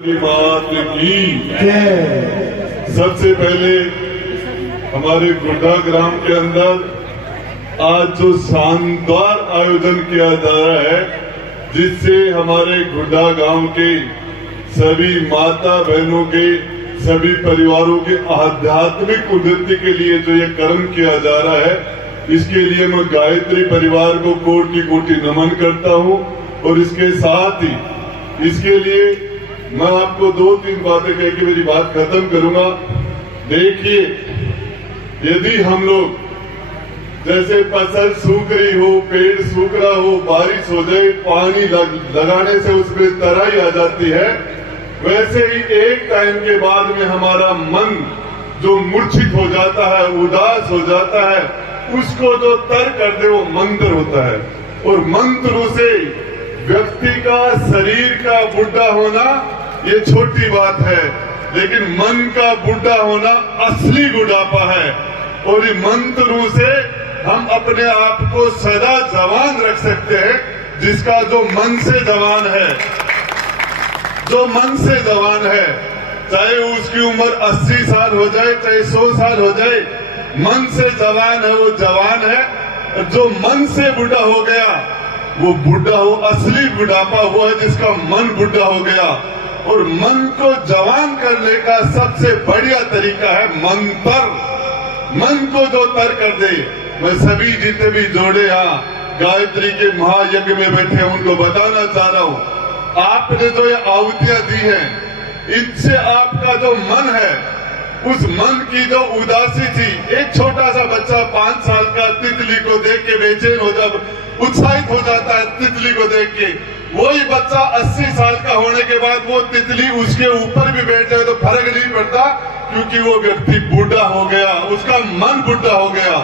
बात की सबसे पहले हमारे गुड्डा ग्राम के अंदर आज जो शानदार आयोजन किया जा रहा है, जिससे हमारे गुड्डा गांव के सभी माता बहनों के सभी परिवारों के आध्यात्मिक उन्नति के लिए जो ये कर्म किया जा रहा है, इसके लिए मैं गायत्री परिवार को कोटि कोटि नमन करता हूं। और इसके साथ ही इसके लिए मैं आपको दो तीन बातें कह के मेरी बात खत्म करूंगा। देखिए, यदि हम लोग जैसे फसल सूख रही हो, पेड़ सूख रहा हो, बारिश हो जाए, पानी लगाने से उसमें तराई आ जाती है, वैसे ही एक टाइम के बाद में हमारा मन जो मूर्छित हो जाता है, उदास हो जाता है, उसको जो तर कर दे वो मंत्र होता है। और मंत्र से व्यक्ति का, शरीर का बुढ़ा होना ये छोटी बात है, लेकिन मन का बुढ़ा होना असली बुढ़ापा है। और ये मंत्रों से हम अपने आप को सदा जवान रख सकते हैं। जिसका जो मन से जवान है, जो मन से जवान है, चाहे उसकी उम्र 80 साल हो जाए, चाहे 100 साल हो जाए, मन से जवान है वो जवान है। जो मन से बुढ़ा हो गया वो बुढ़ा हो, असली बुढ़ापा वो है जिसका मन बुढ़ा हो गया। और मन को जवान करने का सबसे बढ़िया तरीका है मंत्र। मन को जो तर कर दे, मैं सभी जितने भी जोड़े यहाँ गायत्री के महायज्ञ में बैठे हैं उनको बताना चाह रहा हूँ, आपने जो ये आहुतियां दी हैं, इनसे आपका जो मन है, उस मन की जो उदासी थी, एक छोटा सा बच्चा 5 साल का तितली को देख के बेचैन हो जाता, उत्साहित हो जाता है तितली को देख के, वही बच्चा 80 साल का होने के बाद वो तितली उसके ऊपर भी बैठ जाए तो फर्क नहीं पड़ता, क्योंकि वो व्यक्ति बूढ़ा हो गया, उसका मन बूढ़ा हो गया।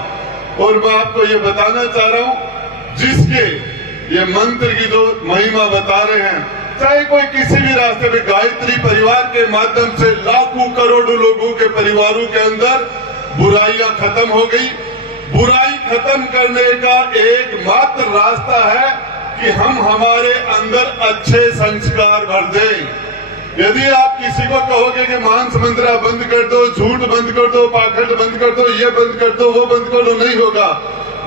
और मैं आपको ये बताना चाह रहा हूँ, जिसके ये मंत्र की जो महिमा बता रहे हैं, चाहे कोई किसी भी रास्ते में, गायत्री परिवार के माध्यम से लाखों करोड़ों लोगों के परिवारों के अंदर बुराइयां खत्म हो गई। बुराई खत्म करने का एकमात्र रास्ता है कि हम हमारे अंदर अच्छे संस्कार भर दें। यदि आप किसी को कहोगे कि मांस मंदिरा बंद कर दो, झूठ बंद कर दो, पाखंड बंद कर दो, ये बंद कर दो, वो बंद कर दो, नहीं होगा।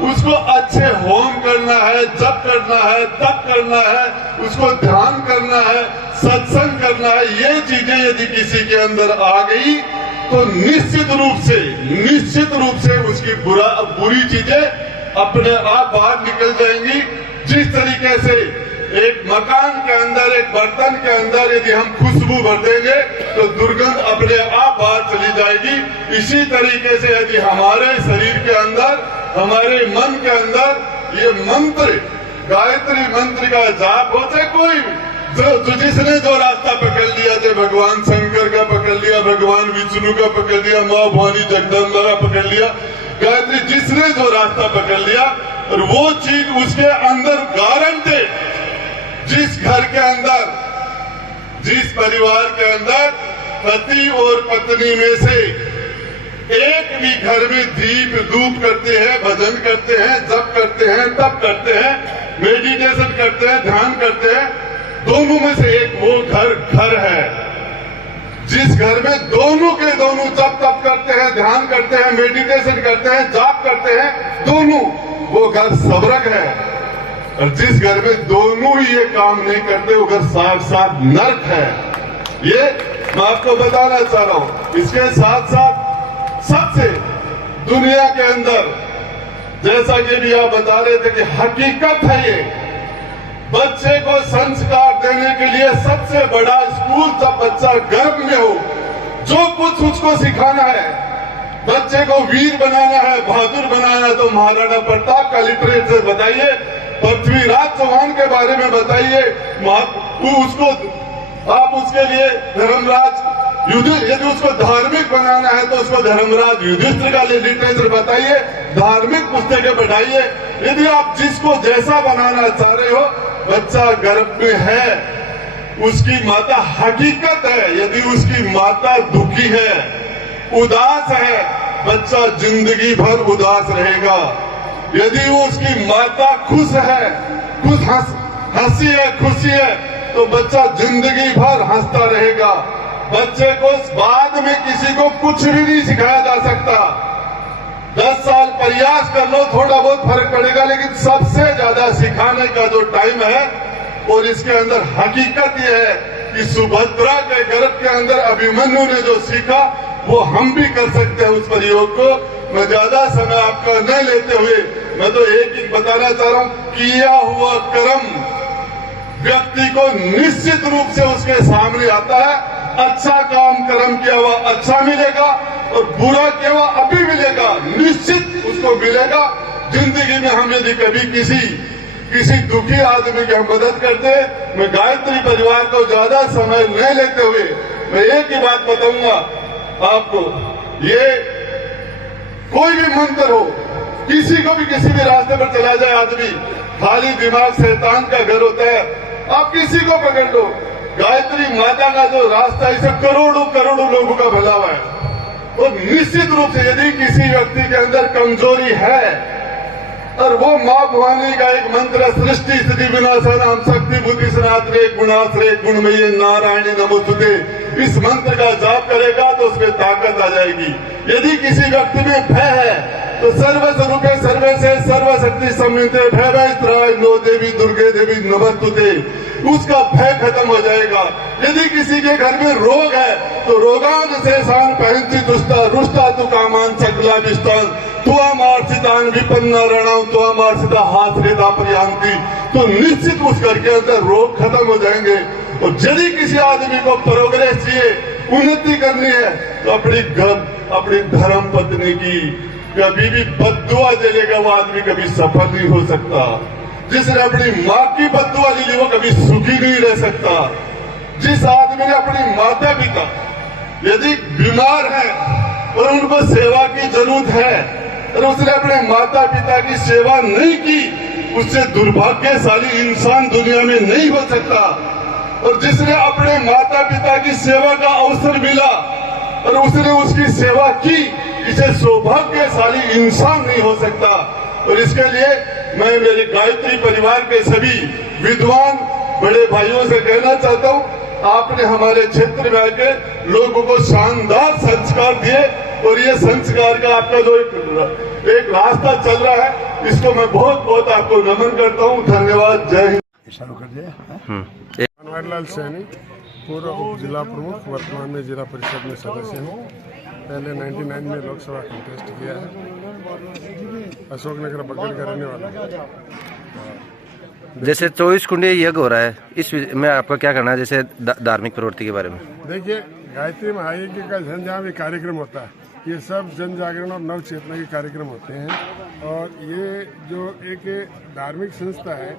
उसको अच्छे होम करना है, जप करना है, तप करना है, उसको ध्यान करना है, सत्संग करना है। ये चीजें यदि किसी के अंदर आ गई तो निश्चित रूप से उसकी बुरी चीजें अपने आप बाहर निकल जाएंगी। जिस तरीके से एक मकान के अंदर, एक बर्तन के अंदर यदि हम खुशबू भर देंगे तो दुर्गंध अपने आप बाहर चली जाएगी। इसी तरीके से यदि हमारे शरीर के अंदर, हमारे मन के अंदर ये मंत्र, गायत्री मंत्र का जाप हो, चाहे कोई जिसने जो रास्ता पकड़ लिया, चाहे भगवान शंकर का पकड़ लिया, भगवान विष्णु का पकड़ लिया, माँ भवानी जगदम्बा का पकड़ लिया, गायत्री जिसने जो रास्ता पकड़ लिया, और वो चीज उसके अंदर गारंटेड, जिस घर के अंदर, जिस परिवार के अंदर पति और पत्नी में से एक भी घर में दीप धूप करते हैं, भजन करते हैं, जप करते हैं, तप करते हैं, मेडिटेशन करते हैं, ध्यान करते हैं, दोनों में से एक वो घर है। जिस घर में दोनों के दोनों जप तप करते हैं, ध्यान करते हैं, मेडिटेशन करते हैं, जाप करते हैं, दोनों, वो घर स्वर्ग है। और जिस घर में दोनों ही ये काम नहीं करते, वो घर साक्षात नरक है। ये मैं आपको बताना चाह रहा हूं। इसके साथ साथ सबसे दुनिया के अंदर, जैसा कि भी आप बता रहे थे कि हकीकत है ये, बच्चे को संस्कार देने के लिए सबसे बड़ा स्कूल जब बच्चा गर्भ में हो, जो कुछ उसको सिखाना है, बच्चे को वीर बनाना है, बहादुर बनाना है, तो महाराणा प्रताप का लिटरेचर बताइए, पृथ्वीराज चौहान के बारे में बताइए, उसको आप उसके लिए धर्मराज युधिष्ठिर, यदि उसको धार्मिक बनाना है तो उसको धर्मराज युधिष्ठिर का लिटरेचर बताइए, धार्मिक पुस्तकें बढ़ाइए। यदि आप जिसको जैसा बनाना चाह रहे हो, बच्चा गर्भ में है, उसकी माता हकीकत है, यदि उसकी माता दुखी है, उदास है, बच्चा जिंदगी भर उदास रहेगा। यदि उसकी माता खुश है, हंसी है, खुशी है, तो बच्चा जिंदगी भर हंसता रहेगा। बच्चे को बाद में किसी को कुछ भी नहीं सिखाया जा सकता। 10 साल प्रयास कर लो, थोड़ा बहुत फर्क पड़ेगा, लेकिन सबसे ज्यादा सिखाने का जो टाइम है, और इसके अंदर हकीकत यह है कि सुभद्रा के गर्भ के अंदर अभिमन्यु ने जो सीखा वो हम भी कर सकते हैं उस प्रयोग को। मैं ज्यादा समय आपका न लेते हुए मैं तो एक ही बताना चाह रहा हूं, किया हुआ कर्म व्यक्ति को निश्चित रूप से उसके सामने आता है। अच्छा काम कर्म किया हुआ अच्छा मिलेगा, और बुरा किया हुआ अभी मिलेगा, निश्चित उसको मिलेगा। जिंदगी में हम यदि कभी किसी दुखी आदमी की हम मदद करते, मैं गायत्री परिवार को ज्यादा समय न लेते हुए मैं एक ही बात बताऊंगा आपको, ये कोई भी मंत्र हो, किसी को भी किसी भी रास्ते पर चला जाए आदमी, खाली दिमाग शैतान का घर होता है। आप किसी को पकड़ लो, गायत्री माता का जो रास्ता है, इसे करोड़ों लोगों का भला हुआ है। और निश्चित रूप से यदि किसी व्यक्ति के अंदर कमजोरी है, और वो मां भवानी का एक मंत्र, सृष्टि स्थिति विनाशानां शक्ति बुद्धि सनातने गुणाश्रय गुणमयी नारायणी नमोस्तुते, इस मंत्र का जाप करेगा तो उसमें ताकत आ जाएगी। यदि किसी व्यक्ति में भय है तो सर्वस्वरूपे सर्वे से सर्वशक्ति सम्मिते भय नो देवी दुर्गे देवी नमस्तुते, उसका भय खत्म हो जाएगा। यदि किसी के घर में रोग है तो रोगान से शान पहनती दुष्टा रुष्टा तु कामान सकला विष्टान तुआ मार्सितान विपन्ना रणा तुआ मार्सिता हाथ रेता प्रयांति, तो निश्चित उस घर के अंदर रोग खत्म हो जाएंगे। और यदि किसी आदमी को प्रोग्रेस चाहिए, उन्नति करनी है, तो अपनी धर्म पत्नी की कभी भी बद्दुआ देगा वो आदमी कभी सफल नहीं हो सकता। जिसने अपनी माँ की बद्दुआ ली वो कभी सुखी नहीं रह सकता। जिस आदमी ने अपनी माता पिता यदि बीमार है और उनको सेवा की जरूरत है और उसने अपने माता पिता की सेवा नहीं की, उससे दुर्भाग्यशाली इंसान दुनिया में नहीं हो सकता। और जिसने अपने माता पिता की सेवा का अवसर मिला और उसने उसकी सेवा की, इसे सौभाग्यशाली इंसान नहीं हो सकता। और इसके लिए मैं मेरे गायत्री परिवार के सभी विद्वान बड़े भाइयों से कहना चाहता हूं, आपने हमारे क्षेत्र में आके लोगों को शानदार संस्कार दिए, और ये संस्कार का आपका जो एक रास्ता चल रहा है, इसको मैं बहुत आपको नमन करता हूं। धन्यवाद। जय हिंद। चालू कर दिया। मनोहरलाल सैनी, पूर्व उप जिला प्रमुख, वर्तमान में जिला परिषद में सदस्य हूँ। पहले 99 में लोकसभा कंटेस्ट किया है। अशोकनगर बगल का रहने वाला हूँ। जैसे 24 कुंडी यज्ञ हो रहा है, इस में आपका क्या कहना है, जैसे धार्मिक प्रवृत्ति के बारे में? देखिए, गायत्री महायज्ञ का जहाँ भी कार्यक्रम होता है, ये सब जन जागरण और नव चेतना के कार्यक्रम होते हैं। और ये जो एक धार्मिक संस्था है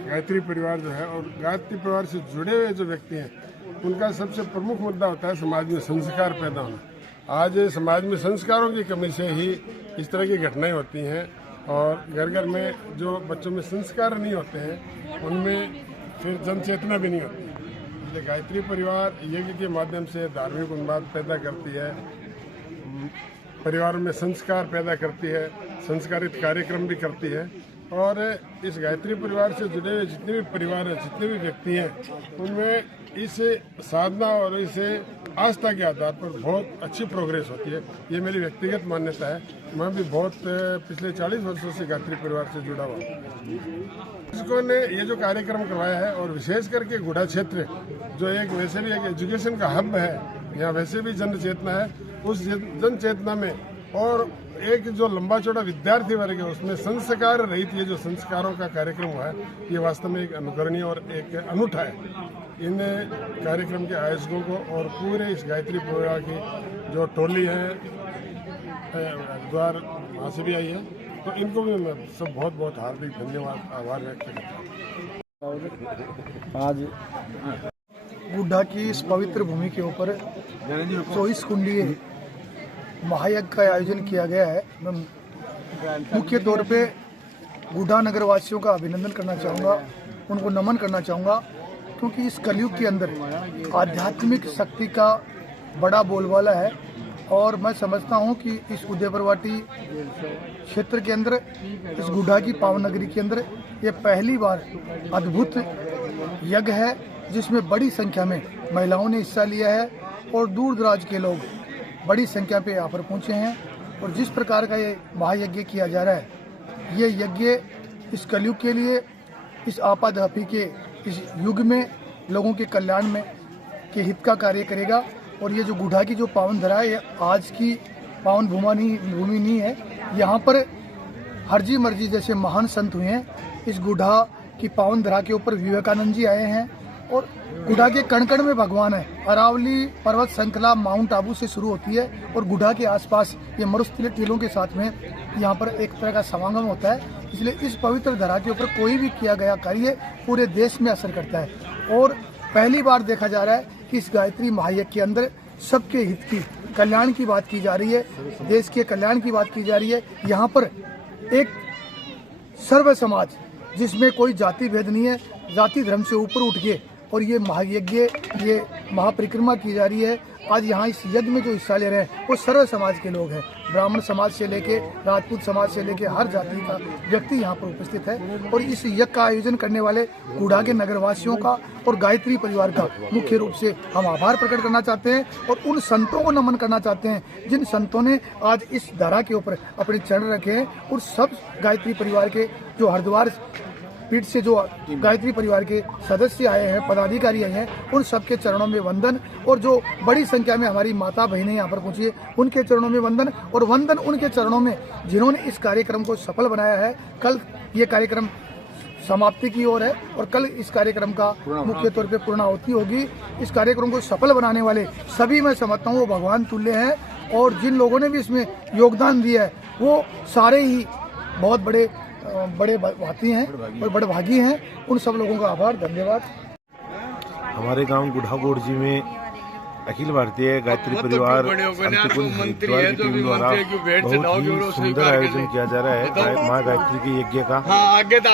गायत्री परिवार जो है, और गायत्री परिवार से जुड़े हुए जो व्यक्ति हैं, उनका सबसे प्रमुख मुद्दा होता है समाज में संस्कार पैदा होना। आज समाज में संस्कारों की कमी से ही इस तरह की घटनाएं होती हैं, और घर घर में जो बच्चों में संस्कार नहीं होते हैं, उनमें फिर जन चेतना भी नहीं होती। इसलिए गायत्री परिवार यज्ञ के माध्यम से धार्मिक उन्माद पैदा करती है, परिवार में संस्कार पैदा करती है, संस्कारित कार्यक्रम भी करती है। और इस गायत्री परिवार से जुड़े हुए जितने भी परिवार हैं, जितने भी व्यक्ति हैं, उनमें इस साधना और इस आस्था के आधार पर बहुत अच्छी प्रोग्रेस होती है। ये मेरी व्यक्तिगत मान्यता है। मैं भी बहुत पिछले 40 वर्षों से गायत्री परिवार से जुड़ा हुआ हूँ। इसको ने ये जो कार्यक्रम करवाया है, और विशेष करके गुढ़ा क्षेत्र जो एक वैसे भी एक एजुकेशन का हब है, यहाँ वैसे भी जन चेतना है, उस जन चेतना में और एक जो लंबा चौड़ा विद्यार्थी वर्ग है, उसमें संस्कार रहित ये जो संस्कारों का कार्यक्रम हुआ है, ये वास्तव में एक अनुकरणीय और एक अनूठा है। इन कार्यक्रम के आयोजकों को और पूरे इस गायत्री परिवार की जो टोली है द्वार वहाँ से भी आई है, तो इनको भी मैं सब बहुत हार्दिक धन्यवाद आभार व्यक्त करता हूँ। आज गुड्डा की इस पवित्र भूमि के ऊपर 24 कुंडीय महायज्ञ का आयोजन किया गया है। मैं मुख्य तौर पे गुड्डा नगर वासियों का अभिनंदन करना चाहूँगा, उनको नमन करना चाहूँगा, क्योंकि इस कलयुग के अंदर आध्यात्मिक शक्ति का बड़ा बोलबाला है। और मैं समझता हूँ कि इस उदयपुरवाटी क्षेत्र के अंदर, इस गुड्डा की पावन नगरी के अंदर, ये पहली बार अद्भुत यज्ञ है जिसमें बड़ी संख्या में महिलाओं ने हिस्सा लिया है और दूर दराज के लोग बड़ी संख्या पे यहाँ पर पहुँचे हैं। और जिस प्रकार का ये महायज्ञ किया जा रहा है, ये यज्ञ इस कलयुग के लिए, इस आपाधापी के इस युग में लोगों के कल्याण में के हित का कार्य करेगा। और ये जो गुढ़ा की जो पावन धरा है, ये आज की पावन भूमि नहीं है। यहाँ पर हरजी मर्जी जैसे महान संत हुए हैं। इस गुढ़ा की पावन धरा के ऊपर विवेकानंद जी आए हैं और गुढ़ा के कण कण में भगवान है। अरावली पर्वत श्रृंखला माउंट आबू से शुरू होती है और गुढ़ा के आसपास ये मरुस्थलीय टीलों के साथ में यहाँ पर एक तरह का समागम होता है। इसलिए इस पवित्र धरा के ऊपर कोई भी किया गया कार्य पूरे देश में असर करता है। और पहली बार देखा जा रहा है कि इस गायत्री महायज्ञ के अंदर सबके हित की, कल्याण की बात की जा रही है, देश के कल्याण की बात की जा रही है। यहाँ पर एक सर्व समाज जिसमें कोई जाति भेद नहीं है, जाति धर्म से ऊपर उठ के और ये महायज्ञ, ये महापरिक्रमा की जा रही है। आज यहाँ इस यज्ञ में जो हिस्सा ले रहे हैं वो सर्व समाज के लोग हैं। ब्राह्मण समाज से लेके राजपूत समाज से लेके हर जाति का व्यक्ति यहाँ पर उपस्थित है। और इस यज्ञ का आयोजन करने वाले गुढ़ा के नगरवासियों का और गायत्री परिवार का मुख्य रूप से हम आभार प्रकट करना चाहते हैं और उन संतों को नमन करना चाहते हैं जिन संतों ने आज इस धरा के ऊपर अपने चरण रखे हैं। और सब गायत्री परिवार के जो हरिद्वार पीठ से जो गायत्री परिवार के सदस्य आए हैं, पदाधिकारी आए हैं, उन सबके चरणों में वंदन। और जो बड़ी संख्या में हमारी माता बहनें यहाँ पर पहुंची है, उनके चरणों में वंदन। और वंदन उनके चरणों में जिन्होंने इस कार्यक्रम को सफल बनाया है। कल ये कार्यक्रम समाप्ति की ओर है और कल इस कार्यक्रम का मुख्य तौर पे पूर्णाहुति होगी। इस कार्यक्रम को सफल बनाने वाले सभी मैं समझता हूँ वो भगवान तुल्य हैं। और जिन लोगों ने भी इसमें योगदान दिया है वो सारे ही बहुत बड़े भाती हैं और बड़े भागी हैं। उन सब लोगों का आभार, धन्यवाद। हमारे गांव गुढ़ागोड़ जी में अखिल भारतीय गायत्री परिवार शांतिकुंज हरिद्वार की टीम द्वारा बहुत ही सुंदर आयोजन किया जा रहा है माँ गायत्री के यज्ञ का। आज इस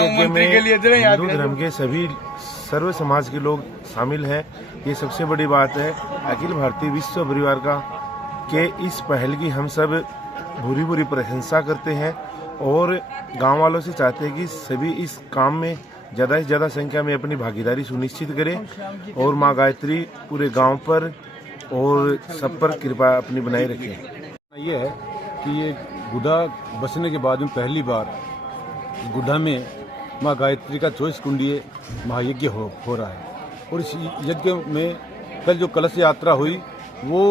यज्ञ में हिंदू धर्म के सभी सर्व समाज के लोग शामिल हैं। ये सबसे बड़ी बात है अखिल भारतीय विश्व परिवार का के इस पहल की हम सब भूरी भूरी प्रशंसा करते हैं और गांव वालों से चाहते हैं कि सभी इस काम में ज़्यादा से ज़्यादा संख्या में अपनी भागीदारी सुनिश्चित करें और माँ गायत्री पूरे गांव पर और सब पर कृपा अपनी बनाए रखें। ये है कि ये गुढ़ा बसने के बाद में पहली बार गुढ़ा में माँ गायत्री का 24 कुंडीय महायज्ञ हो रहा है। और इस यज्ञ में कल जो कलश यात्रा हुई वो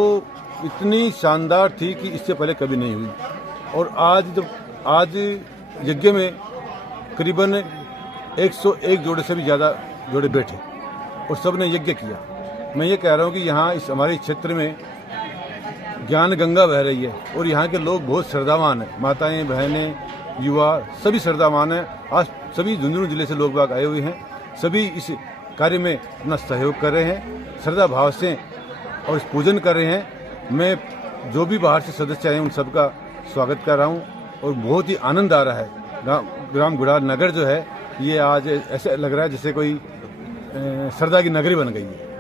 इतनी शानदार थी कि इससे पहले कभी नहीं हुई। और आज यज्ञ में करीबन 101 जोड़े से भी ज़्यादा जोड़े बैठे और सब ने यज्ञ किया। मैं ये कह रहा हूँ कि यहाँ इस हमारे क्षेत्र में ज्ञान गंगा बह रही है और यहाँ के लोग बहुत श्रद्धावान हैं। माताएं, बहनें, युवा सभी श्रद्धावान हैं। आज सभी झुंझुनू जिले से लोग बाग आए हुए हैं, सभी इस कार्य में अपना सहयोग कर रहे हैं श्रद्धा भाव से और इस पूजन कर रहे हैं। मैं जो भी बाहर से सदस्य आए हैं उन सबका स्वागत कर रहा हूँ और बहुत ही आनंद आ रहा है। ग्राम गुढ़ा नगर जो है ये आज ऐसे लग रहा है जैसे कोई श्रद्धा की नगरी बन गई है।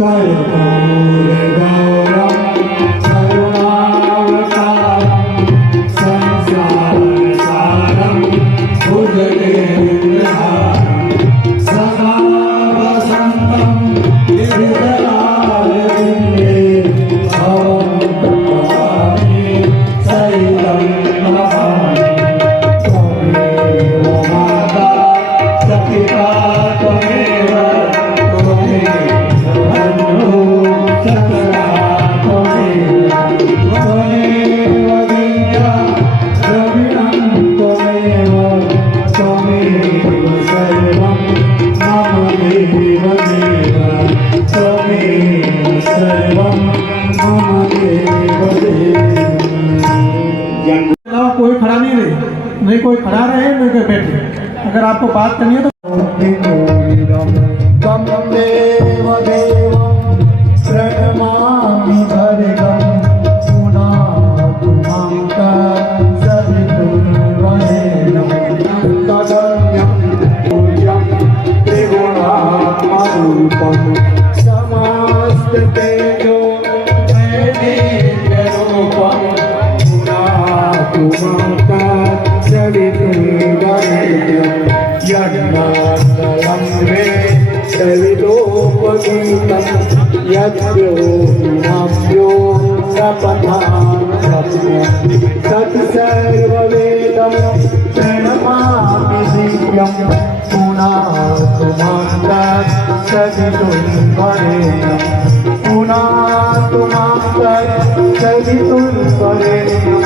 कर्पूर गौरम नहीं कोई खड़ा रहे नहीं कोई बैठे। अगर आपको बात करनी है तो सत्सर्ववेदं प्रणमामि दिव्यं पुनातुमां सवितुर्वरेण्यं पुनातुमां सवितुर्वरेण्यं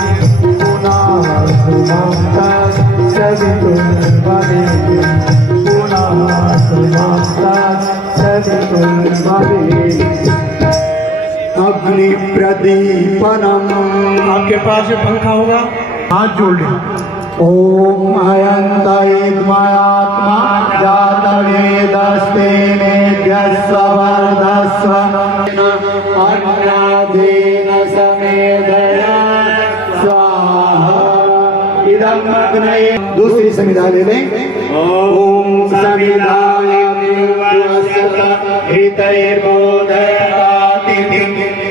पुनातुमां सवितुर्वरेण्यं पुनातुमां सवितुर्वरेण्यम्। अग्नि प्रदीपनम, आपके पास जो पंखा होगा हाथ जोड़ लें। ओम अयंतयिद्मयात्मा जातवेदस्तेने यस्वर्धस्व अन्नादेन समेधया स्वाहा। इदं अग्नये। दूसरी संविधा ले लें। ओम संविधाय हितैर्बोधयति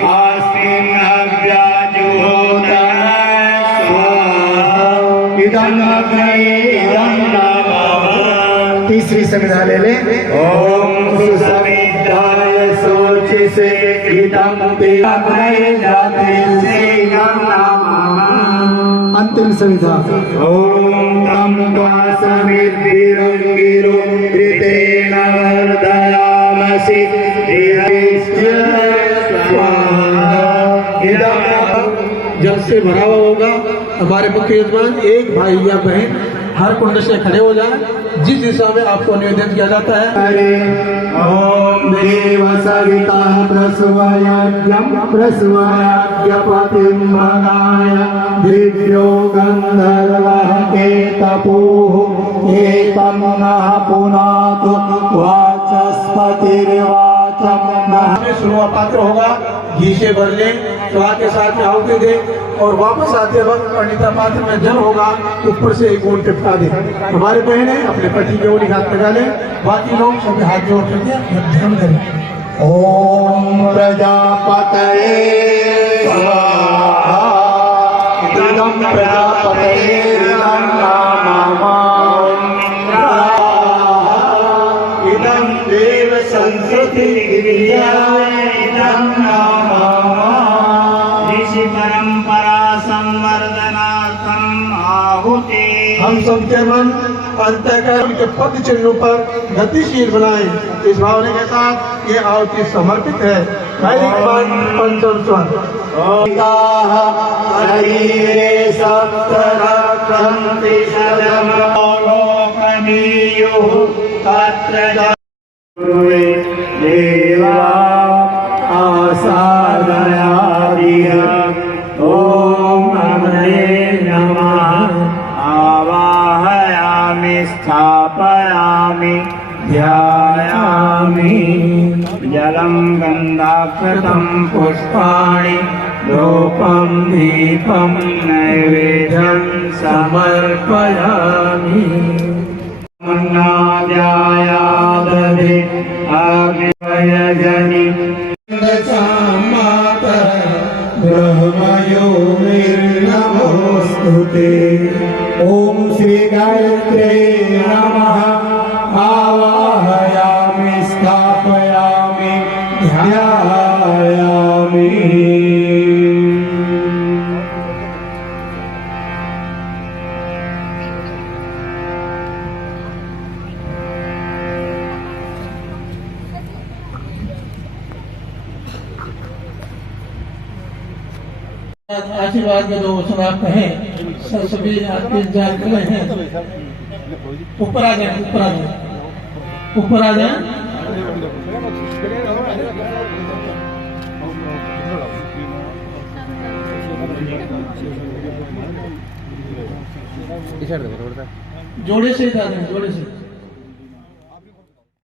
आस्मिन् अव्याजुहोता स्वाहा। इदं अग्नये इदं नमः। तीसरी संविधा ले लें। ओम सुसमिताय शोचिसे इदं ते अग्नये जाते से इदं नमः। अंतिम संविधा। ओम तम वासमिद्भिरंगिरो ऋतेन वर्धयामसि जल से भरा हुआ होगा। हमारे मुख्य यजमान एक भाई या बहन हर कुंड से खड़े हो जाए जिस दिशा में आपको निवेदन किया जाता है। ओम देव सविता प्रसवयज्ञं प्रसवयज्ञपतिं भगाय दिव्यो गन्धर्वः के तपोः एतं नः पुनातु वाचस्पतिर्वाचं नः। शुरुआत पात्र होगा घी से भर ले, स्वाहा के साथ में आहुति दे और वापस आते वक्त पंडिता पात्र में जल होगा ऊपर से एक ऊंट टिपका दे। हमारे बहने अपने पति के ओर हाथ लगा ले, बाकी लोग सबके हाथ जोड़ करके ध्यान करें। ओम प्रजापतये स्वाहा। इदं प्रजापतये इदं नमः। इदं देव संस्कृति इदं नमः। ऋषि परंपरा संवर्धनार्थम आहुति। हम सबके मन अंतःकरण के पद चिन्हों पर गतिशील बनाए। इस भावना के साथ ये आहुति समर्पित है। पंचम स्वर। शरीरे सप्तरक्षन्ति शतमलोकनीयुः तत्र देवा आसादयादिह। ओम अग्नये नमः। आवाहयामि स्थापयामि ध्यायामि। जलं गन्धाकृतं पुष्पाणि धूपं दीपं नैवेद्यं समर्पयामि। मन्नाद्यायादधे आग्नेयजनि ब्रह्मयोनिर्नमोऽस्तुते। ओम श्री गायत्रे नमः। आवाहयामि स्थापयामि ध्यायामि। आशीर्वाद के दो वचन आप कहें। सभी आपके इंतजार कर रहे हैं। ऊपर आ जाए, ऊपर आ जाए, ऊपर आ जाए। इस साइड देखो थोड़ा सा। जोड़े से जोड़े से